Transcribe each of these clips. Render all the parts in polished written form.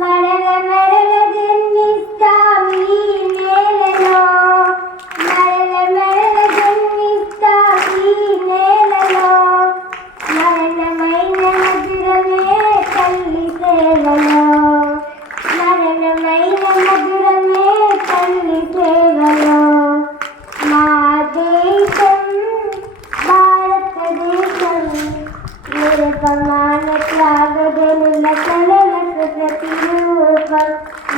మరల మరల జన్మిస్తాం ఈ నేలలో, మరల మరల జన్మిస్తాం ఈ నేలలో, మరణమైన మధురమే తల్లి సేవలో, మరణమైన మధురమే తల్లి సేవలో. మా దేశం భారతదేశం నిరపమాన త్యాగదనుల కలలకు ప్రతిరూపం.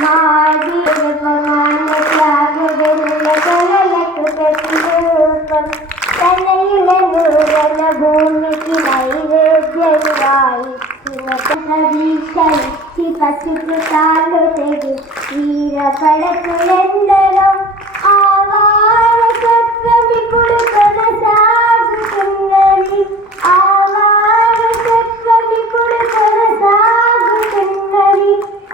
మా నిరపమాన త్యాగదనుల కలలకు ప్రతిరూపం. తనయులను రణభూమికి నైవేద్యంగా ఇచ్చిన దీక్షలిచ్చి పసుపు తాళ్ళు తెగి వీర పడకులెందరో. ఆ వారసత్వం ఇప్పుడు కొనసాగుతున్నది, ఆ వారసత్వం ఇప్పుడు కొనసాగుతున్నది.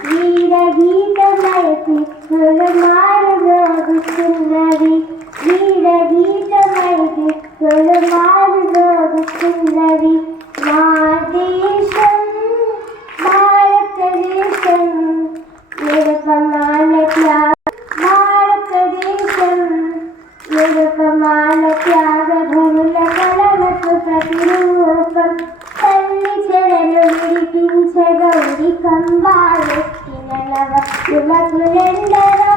వీర గీతమైకి కొలుమారుగోగుతున్నది, వీర గీతమైకి కొలుమారుగోగుతున్నది. మా దేశం భారతదేశం నిరపమాన భారతదేశం నిరపమాన త్యాగభూముల కళలకు ప్రతిరూపం. తల్లి చెరలు విడిపించగౌరి కంబాలెక్కిన నవ యువకులెందరో.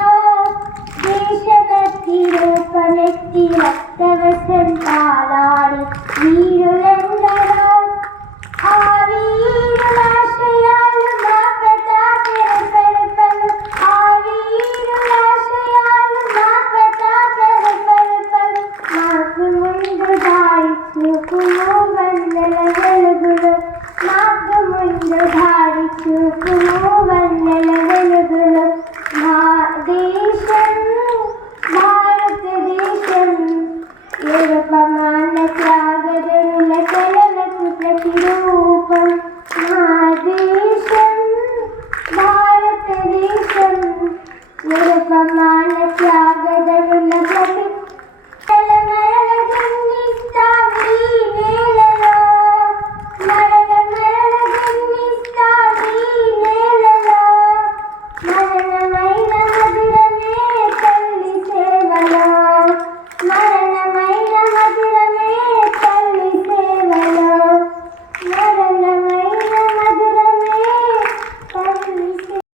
దేశభక్తి రూపమెత్తి రక్త వసంతాలాడి వీరులెందరో. ఆ వీరులాశయాలు మా పతాక రెపరెపలు, ఆ వీరులాశయాలు మా పతాక రెపరెపలు. మాకు ముందు దారి చూపుము వందల వెలుగులు, మాకు ముందు దారి చూపుము వందల వెలుగులు. మా దేశం భారతదేశం నిరపమాన త్యాగదనుల కలలకు ప్రతిరూపం.